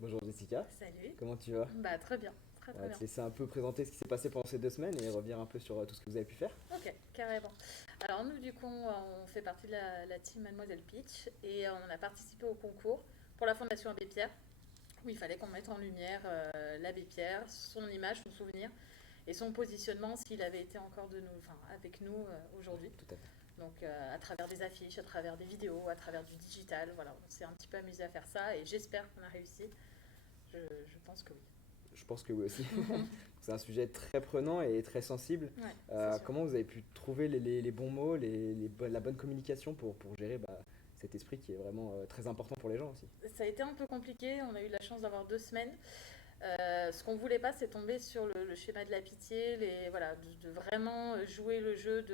Bonjour Jessica. Salut. Comment tu vas? Bah très bien, très bien. Te laisser un peu présenter ce qui s'est passé pendant ces 2 semaines et revenir un peu sur tout ce que vous avez pu faire. Ok, carrément. Alors nous du coup, on fait partie de la team Mademoiselle Peach et on a participé au concours pour la Fondation Abbé Pierre où il fallait qu'on mette en lumière l'abbé Pierre, son image, son souvenir et son positionnement s'il avait été encore avec nous aujourd'hui. Tout à fait. Donc à travers des affiches, à travers des vidéos, à travers du digital, voilà, on s'est un petit peu amusé à faire ça et j'espère qu'on a réussi. Je pense que oui. Je pense que oui aussi. C'est un sujet très prenant et très sensible. Ouais, comment vous avez pu trouver les bons mots, la bonne communication pour gérer cet esprit qui est vraiment très important pour les gens aussi? Ça a été un peu compliqué, on a eu la chance d'avoir 2 semaines. Ce qu'on voulait pas, c'est tomber sur le schéma de la pitié, de vraiment jouer le jeu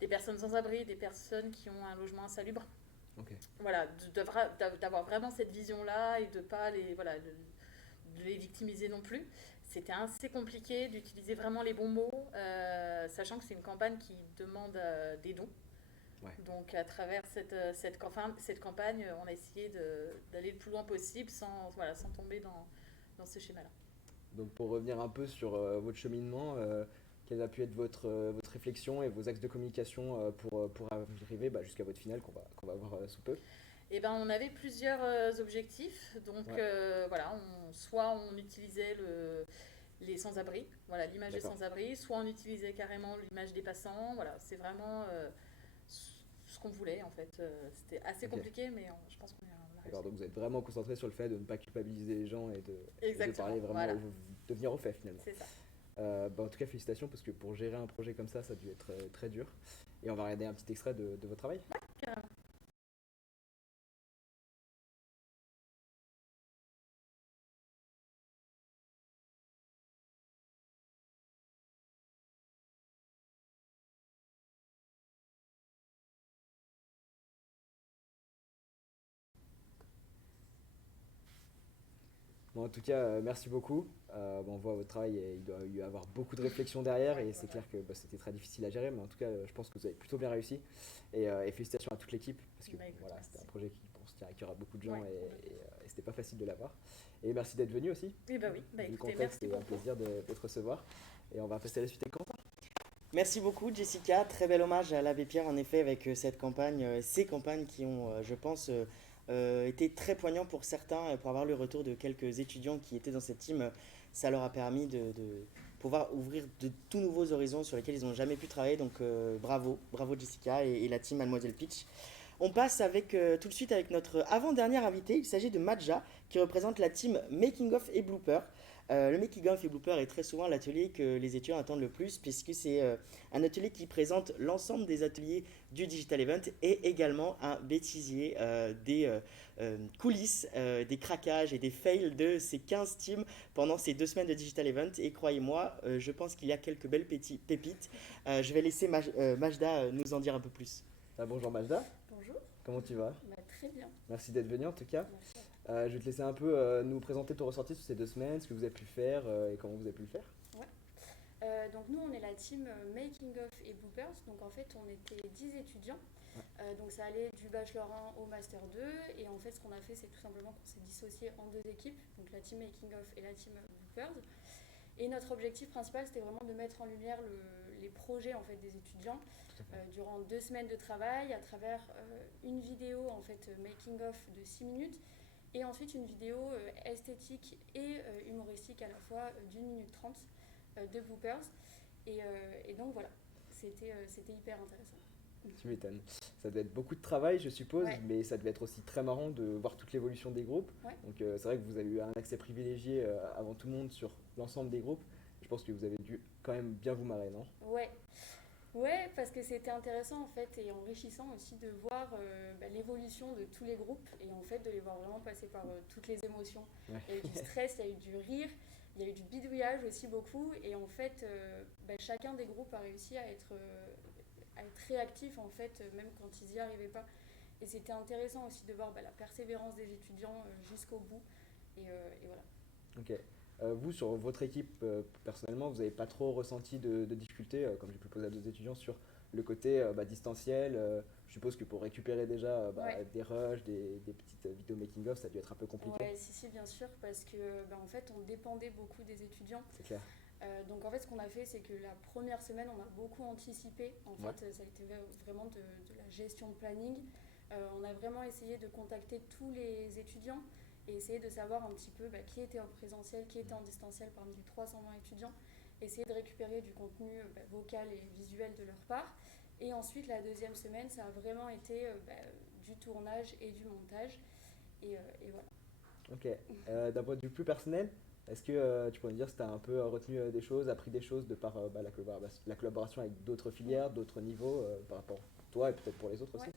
des personnes sans abri, des personnes qui ont un logement insalubre. Okay. Voilà, d'avoir vraiment cette vision-là et de pas de les victimiser non plus. C'était assez compliqué d'utiliser vraiment les bons mots, sachant que c'est une campagne qui demande des dons. Ouais. Donc à travers cette campagne, on a essayé d'aller le plus loin possible sans tomber dans ce schéma-là. Donc pour revenir un peu sur votre cheminement, quelle a pu être votre réflexion et vos axes de communication pour arriver jusqu'à votre finale qu'on va voir sous peu? Eh ben, on avait plusieurs objectifs. Donc soit on utilisait les sans-abri, l'image des sans-abri, soit on utilisait carrément l'image des passants. Voilà, c'est vraiment ce qu'on voulait en fait. C'était assez Ok. compliqué, mais je pense qu'on a réussi. D'accord, donc vous êtes vraiment concentré sur le fait de ne pas culpabiliser les gens et de Exactement, parler vraiment, voilà. de venir au fait finalement. C'est ça. En tout cas, félicitations parce que pour gérer un projet comme ça a dû être très dur. Et on va regarder un petit extrait de votre travail. Carrément. Bon, en tout cas, merci beaucoup. On voit votre travail et il doit y avoir beaucoup de réflexion derrière et c'est clair que c'était très difficile à gérer, mais en tout cas, je pense que vous avez plutôt bien réussi. Et félicitations à toute l'équipe parce que Écoute, voilà, merci. c'était un projet qui se tient à cœur à beaucoup de gens Ouais, et c'était pas facile de l'avoir. Et merci d'être venu aussi. Oui, bah oui. Bah, Vu le écoutez, contexte, merci c'est un beaucoup. plaisir de te recevoir. Et on va passer à la suite avec Quentin. Merci beaucoup Jessica, très bel hommage à l'abbé Pierre en effet avec cette campagne, ces campagnes qui ont je pense été très poignants pour certains et pour avoir le retour de quelques étudiants qui étaient dans cette team, ça leur a permis de pouvoir ouvrir de tout nouveaux horizons sur lesquels ils n'ont jamais pu travailler, donc bravo Jessica et la team Mademoiselle Peach. On passe avec, tout de suite avec notre avant-dernier invité, il s'agit de Madja qui représente la team Making of et Blooper. Le Making of et Blooper est très souvent l'atelier que les étudiants attendent le plus puisque c'est un atelier qui présente l'ensemble des ateliers du Digital Event et également un bêtisier des coulisses, des craquages et des fails de ces 15 teams pendant ces 2 semaines de Digital Event. Et croyez-moi, je pense qu'il y a quelques belles pépites. Je vais laisser Majda nous en dire un peu plus. Bonjour Majda. Bonjour. Comment tu vas? Très bien. Merci d'être venu en tout cas. Merci. Je vais te laisser un peu nous présenter ton ressenti sur ces 2 semaines, ce que vous avez pu faire et comment vous avez pu le faire. Ouais. Donc nous on est la team Making of et Bloopers, donc en fait on était 10 étudiants, donc ça allait du bachelor 1 au master 2 et en fait ce qu'on a fait c'est tout simplement qu'on s'est dissocié en 2 équipes, donc la team Making of et la team Bloopers, et notre objectif principal c'était vraiment de mettre en lumière les projets en fait des étudiants durant 2 semaines de travail à travers une vidéo en fait Making of de 6 minutes et ensuite une vidéo esthétique et humoristique à la fois d'1 minute 30 de Bloopers et donc voilà, c'était hyper intéressant. Tu m'étonnes. Ça devait être beaucoup de travail, je suppose, Ouais. mais ça devait être aussi très marrant de voir toute l'évolution des groupes. Ouais. Donc c'est vrai que vous avez eu un accès privilégié avant tout le monde sur l'ensemble des groupes. Je pense que vous avez dû quand même bien vous marrer, non? Ouais, parce que c'était intéressant en fait et enrichissant aussi de voir l'évolution de tous les groupes et en fait de les voir vraiment passer par toutes les émotions. Ouais. Il y a eu du stress, il y a eu du rire, il y a eu du bidouillage aussi beaucoup et en fait chacun des groupes a réussi à être réactif en fait même quand ils n'y arrivaient pas. Et c'était intéressant aussi de voir la persévérance des étudiants jusqu'au bout et voilà. Ok. Vous, sur votre équipe, personnellement, vous n'avez pas trop ressenti de difficultés, comme j'ai pu poser à d'autres étudiants, sur le côté distanciel. Je suppose que pour récupérer déjà Ouais. des rushs, des petites vidéos making-of, ça a dû être un peu compliqué. Ouais, si, bien sûr, parce que en fait, on dépendait beaucoup des étudiants. C'est clair. Donc en fait, ce qu'on a fait, c'est que la première semaine, on a beaucoup anticipé. En Ouais. fait, ça a été vraiment de la gestion de planning. On a vraiment essayé de contacter tous les étudiants et essayer de savoir un petit peu qui était en présentiel, qui était en distanciel parmi les 320 étudiants. Essayer de récupérer du contenu vocal et visuel de leur part. Et ensuite, la deuxième semaine, ça a vraiment été du tournage et du montage. Et voilà. Ok. D'un point de vue plus personnel, est-ce que tu pourrais me dire si tu as un peu retenu des choses, appris des choses de par la collaboration avec d'autres filières, d'autres niveaux par rapport à toi et peut-être pour les autres aussi?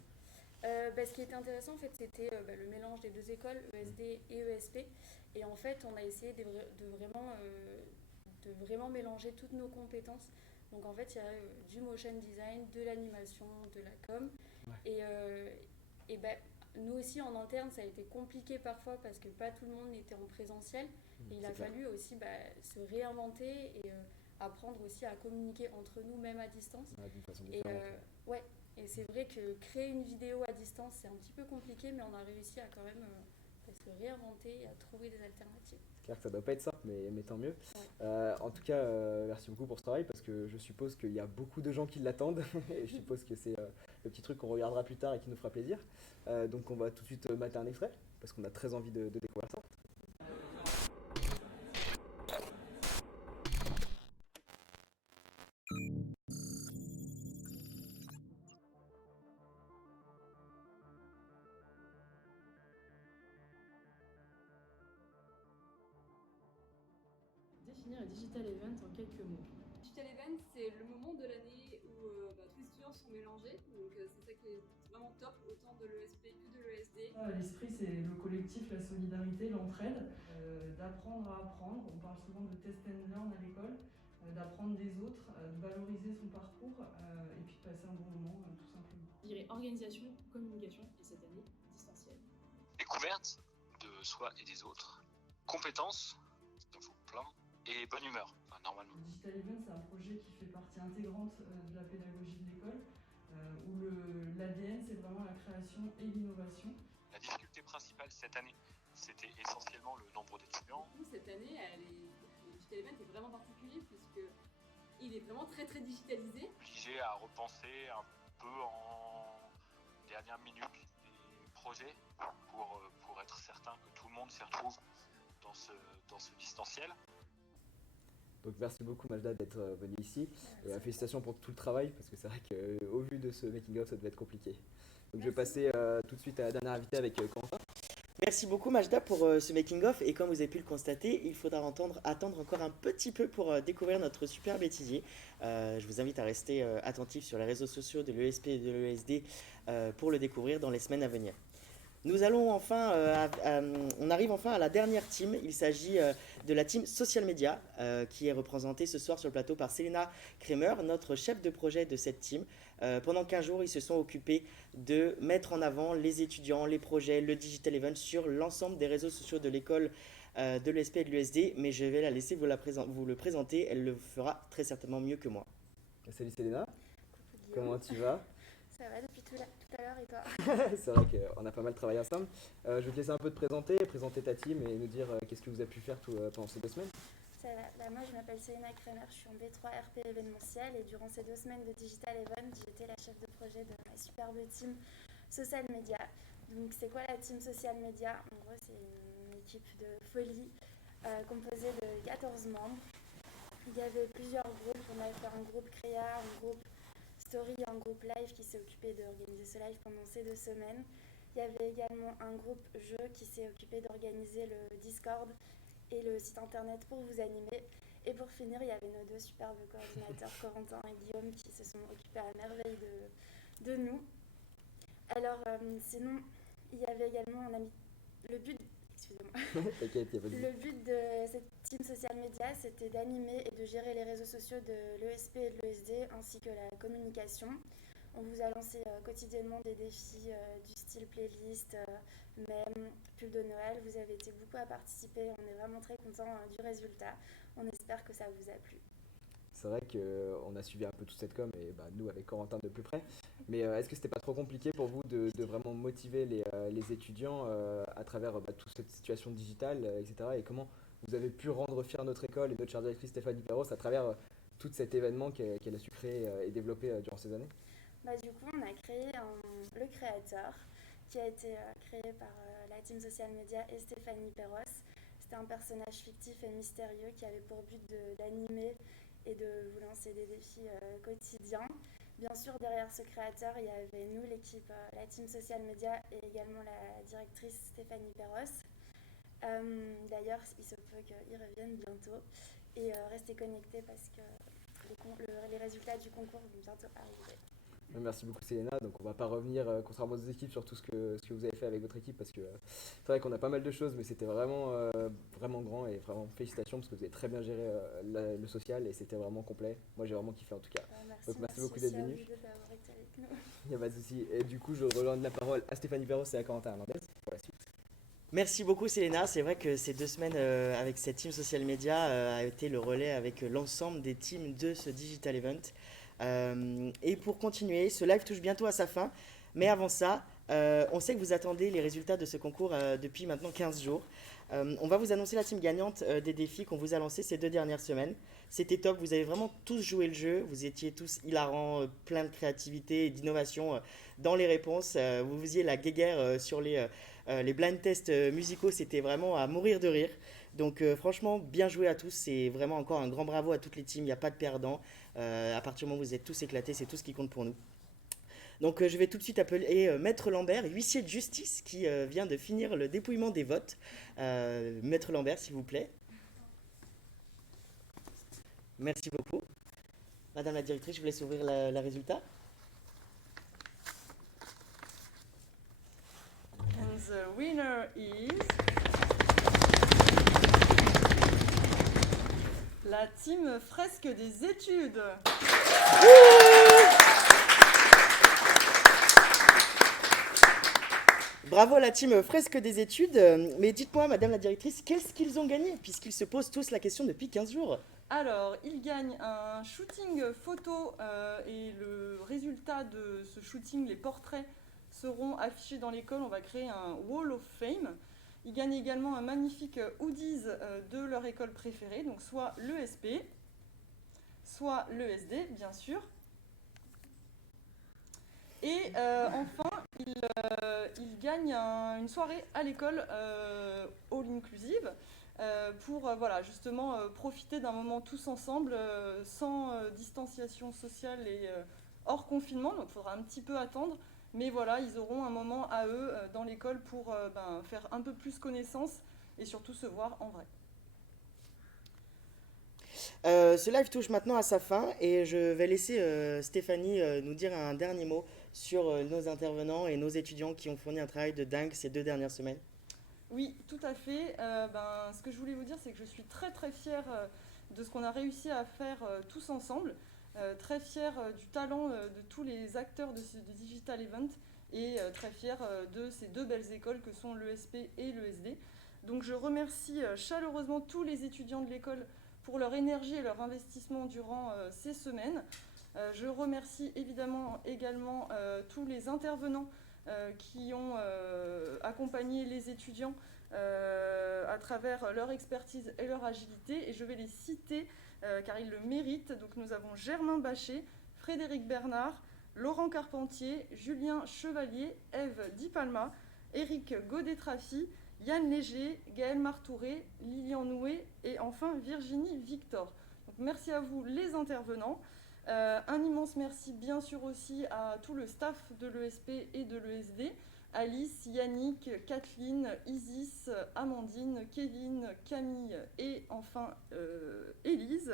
Ce qui était intéressant, en fait, c'était le mélange des 2 écoles, ESD et ESP. Et en fait, on a essayé de vraiment mélanger toutes nos compétences. Donc en fait, il y a du motion design, de l'animation, de la com. Ouais. Et nous aussi, en interne, ça a été compliqué parfois parce que pas tout le monde était en présentiel. Et il a fallu aussi se réinventer et apprendre aussi à communiquer entre nous, même à distance. D'une façon Et différente. ouais. Et c'est vrai que créer une vidéo à distance, c'est un petit peu compliqué, mais on a réussi à quand même se réinventer et à trouver des alternatives. C'est clair que ça doit pas être simple, mais tant mieux. En tout cas, merci beaucoup pour ce travail parce que je suppose qu'il y a beaucoup de gens qui l'attendent et je suppose que c'est le petit truc qu'on regardera plus tard et qui nous fera plaisir. Donc on va tout de suite mater un extrait parce qu'on a très envie de découvrir ça. définir un digital event en quelques mots? Digital Event, c'est le moment de l'année où tous les étudiants sont mélangés, donc c'est ça qui est vraiment top, autant de l'ESP que de l'ESD. L'esprit, c'est le collectif, la solidarité, l'entraide, d'apprendre à apprendre. On parle souvent de test and learn à l'école, d'apprendre des autres, de valoriser son parcours et puis de passer un bon moment, tout simplement. Je dirais organisation, communication et cette année, distanciel. Découverte de soi et des autres, compétences, il en faut plein, et bonne humeur, enfin, normalement. Le Digital Event, c'est un projet qui fait partie intégrante de la pédagogie de l'école, où l'ADN, c'est vraiment la création et l'innovation. La difficulté principale cette année, c'était essentiellement le nombre d'étudiants. Cette année, le Digital Event est vraiment particulier puisqu'il est vraiment très très digitalisé. Obligé à repenser un peu en dernière minute des projets pour être certain que tout le monde s'y retrouve dans ce distanciel. Donc merci beaucoup Majda d'être venue ici et félicitations pour tout le travail parce que c'est vrai qu'au vu de ce making of ça devait être compliqué. Donc je vais passer tout de suite à la dernière invitée avec Quentin. Merci beaucoup Majda pour ce making-of et comme vous avez pu le constater, il faudra attendre encore un petit peu pour découvrir notre super bêtisier. Je vous invite à rester attentifs sur les réseaux sociaux de l'ESP et de l'ESD pour le découvrir dans les semaines à venir. Nous allons enfin, on arrive enfin à la dernière team. Il s'agit de la team social media qui est représentée ce soir sur le plateau par Selena Kramer, notre chef de projet de cette team. Pendant 15 jours, ils se sont occupés de mettre en avant les étudiants, les projets, le digital event sur l'ensemble des réseaux sociaux de l'école de l'ESP et de l'USD. Mais je vais la laisser vous le présenter. Elle le fera très certainement mieux que moi. Salut Selena, comment tu vas? Ça va depuis tout à l'heure et toi? C'est vrai qu'on a pas mal travaillé ensemble. Je vais te laisser un peu te présenter ta team et nous dire qu'est-ce que vous avez pu faire pendant ces 2 semaines. Ça va. Moi, je m'appelle Selena Kramer, je suis en B3 RP événementiel et durant ces 2 semaines de Digital Event, j'étais la chef de projet de la superbe team Social Media. Donc, c'est quoi la team Social Media? En gros, c'est une équipe de folie composée de 14 membres. Il y avait plusieurs groupes. On avait fait un groupe créa, un groupe story, un groupe live qui s'est occupé d'organiser ce live pendant ces 2 semaines. Il y avait également un groupe jeu qui s'est occupé d'organiser le Discord et le site internet pour vous animer. Et pour finir, il y avait nos 2 superbes coordinateurs, Corentin et Guillaume, qui se sont occupés à merveille de nous. Alors, sinon, il y avait également, on a mis le but, le but de cette team social media, c'était d'animer et de gérer les réseaux sociaux de l'ESP et de l'ESD, ainsi que la communication. On vous a lancé quotidiennement des défis du style playlist, mème, pull de Noël. Vous avez été beaucoup à participer. On est vraiment très contents du résultat. On espère que ça vous a plu. C'est vrai qu'on a suivi un peu toute cette com et nous avec Corentin de plus près. Mais est-ce que c'était pas trop compliqué pour vous de vraiment motiver les étudiants à travers toute cette situation digitale, etc. Et comment vous avez pu rendre fière notre école et notre chère directrice Stéphanie Perros à travers tout cet événement qu'elle a su créer et développer durant ces années? Du coup, on a créé le créateur qui a été créé par la team social media et Stéphanie Perros. C'était un personnage fictif et mystérieux qui avait pour but d'animer et de vous lancer des défis quotidiens. Bien sûr, derrière ce créateur, il y avait nous, l'équipe, la team social media et également la directrice Stéphanie Perros. D'ailleurs, il se peut qu'ils reviennent bientôt et restez connectés parce que les résultats du concours vont bientôt arriver. Merci beaucoup Selena, donc on va pas revenir contrairement aux équipes sur tout ce que vous avez fait avec votre équipe parce que c'est vrai qu'on a pas mal de choses mais c'était vraiment grand et vraiment félicitations parce que vous avez très bien géré le social et c'était vraiment complet. Moi j'ai vraiment kiffé en tout cas. Merci, donc merci beaucoup d'être venu. d'avoir été avec nous. Il n'y a pas de souci. Et du coup je relance la parole à Stéphanie Perros et à Corentin Hernandez pour la suite. Merci beaucoup Selena, c'est vrai que ces 2 semaines avec cette team social media a été le relais avec l'ensemble des teams de ce digital event. Et pour continuer, ce live touche bientôt à sa fin, mais avant ça, on sait que vous attendez les résultats de ce concours depuis maintenant 15 jours. On va vous annoncer la team gagnante des défis qu'on vous a lancés ces 2 dernières semaines. C'était top, vous avez vraiment tous joué le jeu, vous étiez tous hilarants, plein de créativité et d'innovation dans les réponses. Vous faisiez la guéguerre sur les blind tests musicaux, c'était vraiment à mourir de rire. Donc franchement, bien joué à tous, c'est vraiment encore un grand bravo à toutes les teams, il n'y a pas de perdants. À partir du moment où vous êtes tous éclatés, c'est tout ce qui compte pour nous. Donc je vais tout de suite appeler Maître Lambert, huissier de justice, qui vient de finir le dépouillement des votes. Maître Lambert, s'il vous plaît. Merci beaucoup. Madame la directrice, je vous laisse ouvrir le résultat. And the winner is la team Fresque des études. Bravo à la team Fresque des études. Mais dites-moi, Madame la directrice, qu'est-ce qu'ils ont gagné, puisqu'ils se posent tous la question depuis 15 jours? Alors, ils gagnent un shooting photo et le résultat de ce shooting, les portraits, seront affichés dans l'école. On va créer un Wall of Fame. Ils gagnent également un magnifique hoodies de leur école préférée, donc soit l'ESP, soit l'ESD, bien sûr. Et enfin, ils gagnent une soirée à l'école all inclusive pour voilà, justement profiter d'un moment tous ensemble sans distanciation sociale et hors confinement. Donc il faudra un petit peu attendre. Mais voilà, ils auront un moment à eux dans l'école pour faire un peu plus connaissance et surtout se voir en vrai. Ce live touche maintenant à sa fin et je vais laisser Stéphanie nous dire un dernier mot sur nos intervenants et nos étudiants qui ont fourni un travail de dingue ces 2 dernières semaines. Oui, tout à fait. Ce que je voulais vous dire, c'est que je suis très très fière de ce qu'on a réussi à faire tous ensemble. Très fière du talent de tous les acteurs de ce Digital Event et très fière de ces 2 belles écoles que sont l'ESP et l'ESD. Donc je remercie chaleureusement tous les étudiants de l'école pour leur énergie et leur investissement durant ces semaines. Je remercie évidemment également tous les intervenants qui ont accompagné les étudiants à travers leur expertise et leur agilité. Et je vais les citer car ils le méritent. Donc nous avons Germain Bachet, Frédéric Bernard, Laurent Carpentier, Julien Chevalier, Ève Di Palma, Éric Godet-Trafi, Yann Léger, Gaël Martouré, Lilian Noué et enfin Virginie Victor. Donc merci à vous les intervenants. Un immense merci bien sûr aussi à tout le staff de l'ESP et de l'ESD, Alice, Yannick, Kathleen, Isis, Amandine, Kevin, Camille et enfin Élise.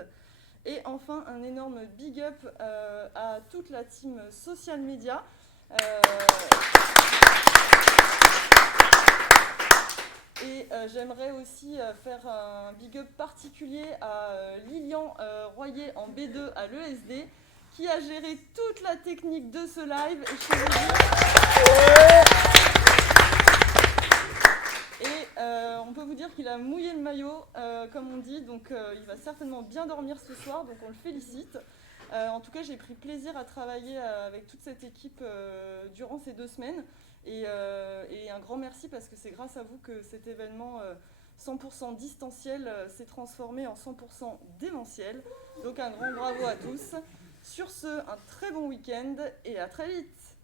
Et enfin un énorme big up à toute la team social media. Et j'aimerais aussi faire un big up particulier à Lilian Royer en B2 à l'ESD qui a géré toute la technique de ce live. Et je peux vous dire... Et on peut vous dire qu'il a mouillé le maillot, comme on dit, donc il va certainement bien dormir ce soir, donc on le félicite. En tout cas, j'ai pris plaisir à travailler avec toute cette équipe durant ces 2 semaines. Et un grand merci parce que c'est grâce à vous que cet événement 100% distanciel s'est transformé en 100% démentiel. Donc un grand bravo à tous. Sur ce, un très bon week-end et à très vite.